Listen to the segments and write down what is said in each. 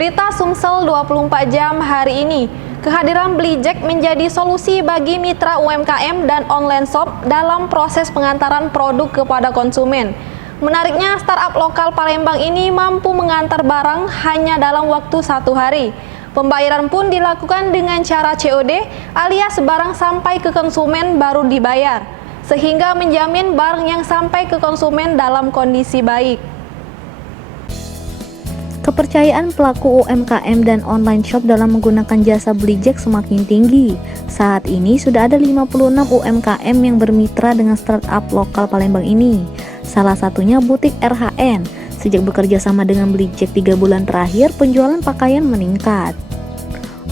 Berita Sumsel 24 jam hari ini, kehadiran Blijack menjadi solusi bagi mitra UMKM dan online shop dalam proses pengantaran produk kepada konsumen. Menariknya, startup lokal Palembang ini mampu mengantar barang hanya dalam waktu 1 hari. Pembayaran pun dilakukan dengan cara COD alias barang sampai ke konsumen baru dibayar, sehingga menjamin barang yang sampai ke konsumen dalam kondisi baik. Kepercayaan pelaku UMKM dan online shop dalam menggunakan jasa Blijack semakin tinggi. Saat ini sudah ada 56 UMKM yang bermitra dengan startup lokal Palembang ini. Salah satunya butik RHN. Sejak bekerja sama dengan Blijack 3 bulan terakhir, penjualan pakaian meningkat.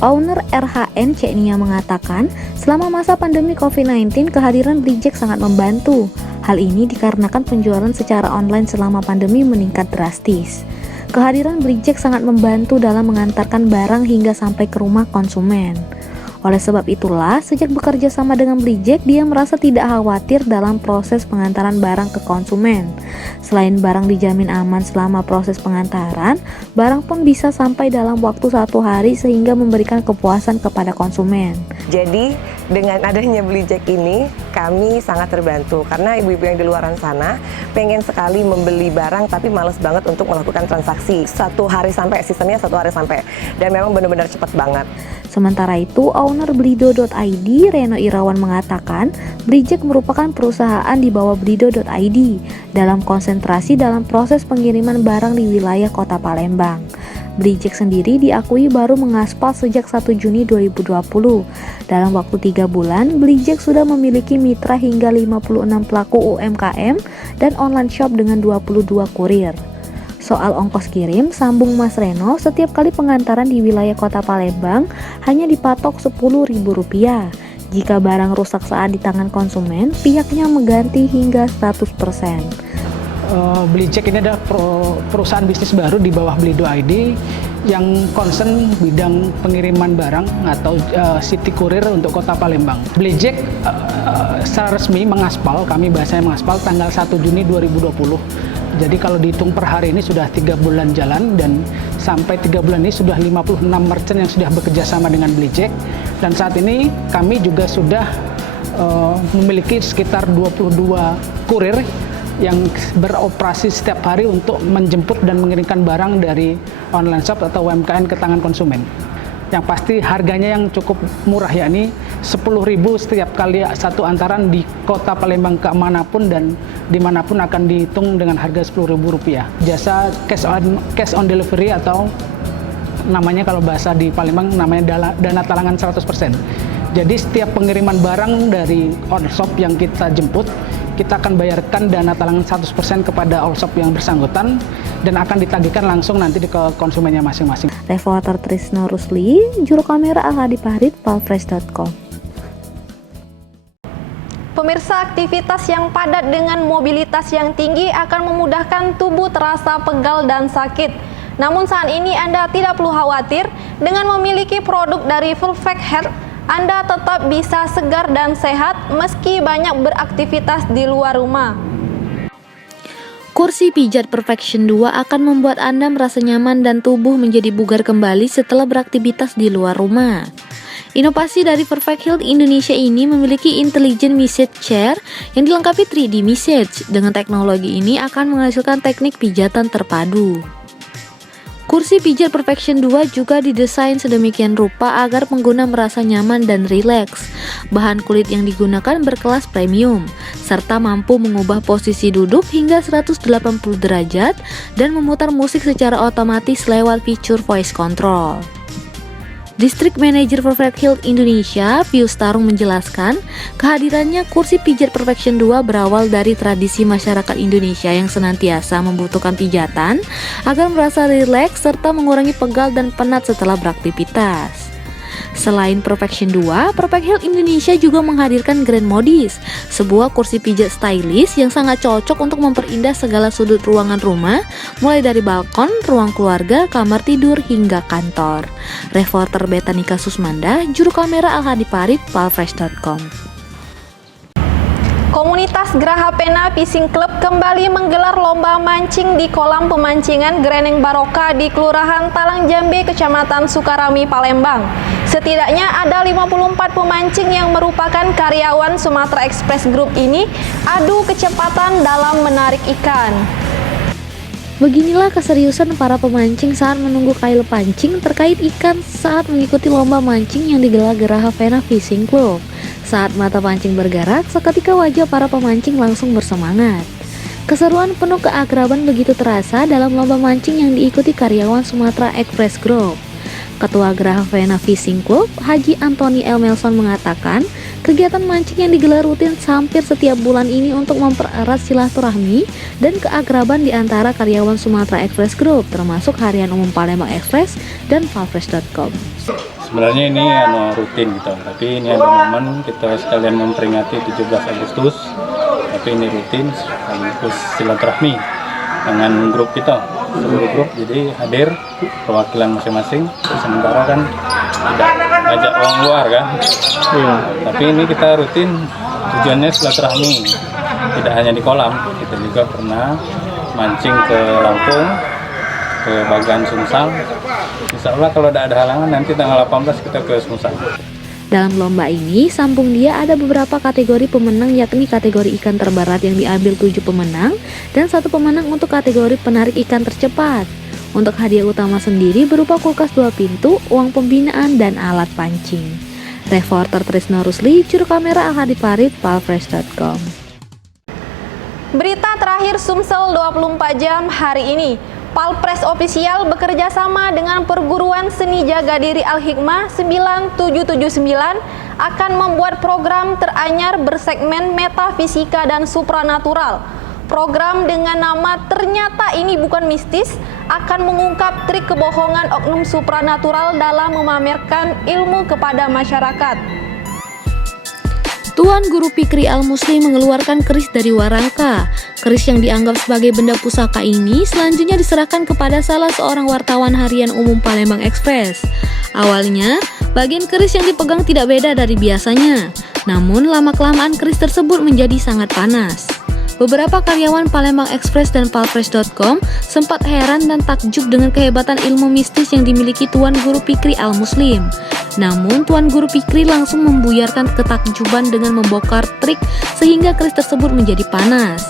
Owner RHN Ceknia mengatakan, selama masa pandemi COVID-19, kehadiran Blijack sangat membantu. Hal ini dikarenakan penjualan secara online selama pandemi meningkat drastis. Kehadiran Blijack sangat membantu dalam mengantarkan barang hingga sampai ke rumah konsumen. Oleh sebab itulah, sejak bekerja sama dengan Blijack, dia merasa tidak khawatir dalam proses pengantaran barang ke konsumen. Selain barang dijamin aman selama proses pengantaran, barang pun bisa sampai dalam waktu 1 hari sehingga memberikan kepuasan kepada konsumen. Jadi dengan adanya Blijack ini kami sangat terbantu karena ibu-ibu yang di luaran sana pengen sekali membeli barang tapi males banget untuk melakukan transaksi. 1 hari sampai, sistemnya 1 hari sampai, dan memang benar-benar cepat banget. Sementara itu, owner Blido.id Reno Irawan mengatakan Blijack merupakan perusahaan di bawah Blido.id dalam konsentrasi dalam proses pengiriman barang di wilayah kota Palembang. Blijack sendiri diakui baru mengaspal sejak 1 Juni 2020. Dalam waktu 3 bulan, Blijack sudah memiliki mitra hingga 56 pelaku UMKM dan online shop dengan 22 kurir. Soal ongkos kirim, sambung Mas Reno, setiap kali pengantaran di wilayah kota Palembang hanya dipatok Rp10.000. Jika barang rusak saat di tangan konsumen, pihaknya mengganti hingga 100%. Blijack ini adalah perusahaan bisnis baru di bawah Blido.id yang concern bidang pengiriman barang atau city courier untuk kota Palembang. Blijack secara resmi mengaspal, kami bahasanya mengaspal, tanggal 1 Juni 2020. Jadi kalau dihitung per hari ini sudah 3 bulan jalan, dan sampai 3 bulan ini sudah 56 merchant yang sudah bekerja sama dengan Blijack. Dan saat ini kami juga sudah memiliki sekitar 22 kurir yang beroperasi setiap hari untuk menjemput dan mengirimkan barang dari online shop atau UMKM ke tangan konsumen. Yang pasti harganya yang cukup murah, yakni Rp10.000 setiap kali satu antaran di kota Palembang ke manapun dan dimanapun akan dihitung dengan harga Rp10.000. Jasa cash on delivery atau namanya kalau bahasa di Palembang namanya dana talangan 100%. Jadi setiap pengiriman barang dari online shop yang kita jemput, kita akan bayarkan dana talangan 100% kepada all shop yang bersangkutan dan akan ditagihkan langsung nanti ke konsumennya masing-masing. Reporter Trisno Rusli, juru kamera Alhadi Parit, palfresh.com. Pemirsa, aktivitas yang padat dengan mobilitas yang tinggi akan memudahkan tubuh terasa pegal dan sakit. Namun saat ini Anda tidak perlu khawatir, dengan memiliki produk dari Perfect Health, Anda tetap bisa segar dan sehat meski banyak beraktivitas di luar rumah. Kursi pijat Perfection 2 akan membuat Anda merasa nyaman dan tubuh menjadi bugar kembali setelah beraktivitas di luar rumah. Inovasi dari Perfect Health Indonesia ini memiliki Intelligent Massage Chair yang dilengkapi 3D Massage. Dengan teknologi ini akan menghasilkan teknik pijatan terpadu. Kursi pijat Perfection 2 juga didesain sedemikian rupa agar pengguna merasa nyaman dan rileks. Bahan kulit yang digunakan berkelas premium, serta mampu mengubah posisi duduk hingga 180 derajat dan memutar musik secara otomatis lewat fitur voice control. District Manager Perfect Health Indonesia, Pius Tarung menjelaskan, kehadirannya kursi pijat Perfection 2 berawal dari tradisi masyarakat Indonesia yang senantiasa membutuhkan pijatan agar merasa rileks serta mengurangi pegal dan penat setelah beraktivitas. Selain Perfection 2, Perfect Health Indonesia juga menghadirkan Grand Modis, sebuah kursi pijat stylish yang sangat cocok untuk memperindah segala sudut ruangan rumah, mulai dari balkon, ruang keluarga, kamar tidur, hingga kantor. Reporter Betanika Susmanda, juru kamera Alhadi Parit, palfresh.com. Komunitas Geraha Pena Fishing Club kembali menggelar lomba mancing di kolam pemancingan Greneng Baroka di Kelurahan Talang Jambe, Kecamatan Sukarami, Palembang. Setidaknya ada 54 pemancing yang merupakan karyawan Sumatera Express Group ini adu kecepatan dalam menarik ikan. Beginilah keseriusan para pemancing saat menunggu kail pancing terkait ikan saat mengikuti lomba mancing yang digelar Geraha Pena Fishing Club. Saat mata pancing bergerak, seketika wajah para pemancing langsung bersemangat. Keseruan penuh keakraban begitu terasa dalam lomba mancing yang diikuti karyawan Sumatera Express Group. Ketua Geraha Pena Fishing Club, Haji Antoni Elmelson mengatakan, kegiatan mancing yang digelar rutin hampir setiap bulan ini untuk mempererat silaturahmi dan keakraban di antara karyawan Sumatera Express Group, termasuk Harian Umum Palembang Express dan Palfresh.com. Sebenarnya ini rutin gitu, tapi ini ada momen kita sekalian memperingati 17 Agustus, tapi ini rutin sekaligus silaturahmi dengan grup kita, seluruh grup, jadi hadir perwakilan masing-masing, sementara kan tidak ngajak orang luar kan, tapi ini kita rutin, tujuannya silaturahmi, tidak hanya di kolam, kita juga pernah mancing ke Lampung, ke Bagan Sumsang. Insya Allah kalau tidak ada halangan nanti tanggal 18 kita ke Sumsang. Dalam lomba ini, Sampung Dia ada beberapa kategori pemenang, yakni kategori ikan terberat yang diambil 7 pemenang dan 1 pemenang untuk kategori penarik ikan tercepat. Untuk hadiah utama sendiri berupa kulkas 2 pintu, uang pembinaan, dan alat pancing. Reporter Trisno Rusli, juru kamera Ahadi Parit, Palfresh.com. Berita terakhir Sumsel 24 jam hari ini. Palfresh Official bekerja sama dengan Perguruan Seni Jaga Diri Al-Hikmah 9779 akan membuat program teranyar bersegmen metafisika dan supranatural. Program dengan nama Ternyata Ini Bukan Mistis akan mengungkap trik kebohongan oknum supranatural dalam memamerkan ilmu kepada masyarakat. Tuan Guru Fikri Al-Muslim mengeluarkan keris dari warangka. Keris yang dianggap sebagai benda pusaka ini selanjutnya diserahkan kepada salah seorang wartawan Harian Umum Palembang Express. Awalnya, bagian keris yang dipegang tidak beda dari biasanya. Namun, lama-kelamaan keris tersebut menjadi sangat panas. Beberapa karyawan Palembang Express dan Palfresh.com sempat heran dan takjub dengan kehebatan ilmu mistis yang dimiliki Tuan Guru Fikri Al-Muslim. Namun, Tuan Guru Fikri langsung membuyarkan ketakjuban dengan membongkar trik sehingga keris tersebut menjadi panas.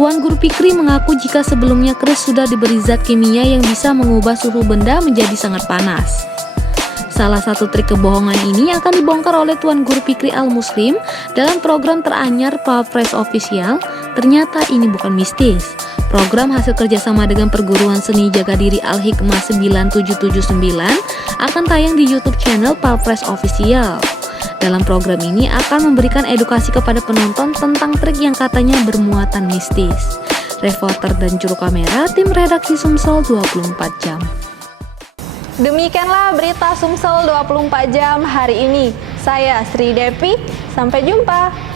Tuan Guru Fikri mengaku jika sebelumnya keris sudah diberi zat kimia yang bisa mengubah suhu benda menjadi sangat panas. Salah satu trik kebohongan ini akan dibongkar oleh Tuan Guru Fikri Al-Muslim dalam program teranyar Palfresh Official, Ternyata Ini Bukan Mistis. Program hasil kerjasama dengan Perguruan Seni Jaga Diri Al-Hikmah 9779 akan tayang di YouTube channel Palfresh Official. Dalam program ini akan memberikan edukasi kepada penonton tentang trik yang katanya bermuatan mistis. Reporter dan juru kamera tim redaksi Sumsel 24 jam. Demikianlah berita Sumsel 24 jam hari ini. Saya Sri Devi, sampai jumpa.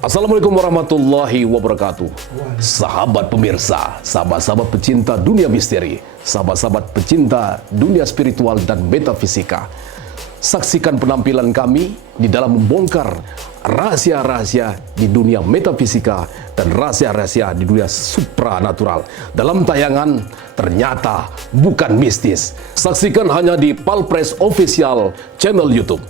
Assalamualaikum warahmatullahi wabarakatuh. Sahabat pemirsa, sahabat-sahabat pecinta dunia misteri, sahabat-sahabat pecinta dunia spiritual dan metafisika. Saksikan penampilan kami di dalam membongkar rahasia-rahasia di dunia metafisika dan rahasia-rahasia di dunia supranatural dalam tayangan Ternyata Bukan Mistis. Saksikan hanya di Palfresh Official channel YouTube.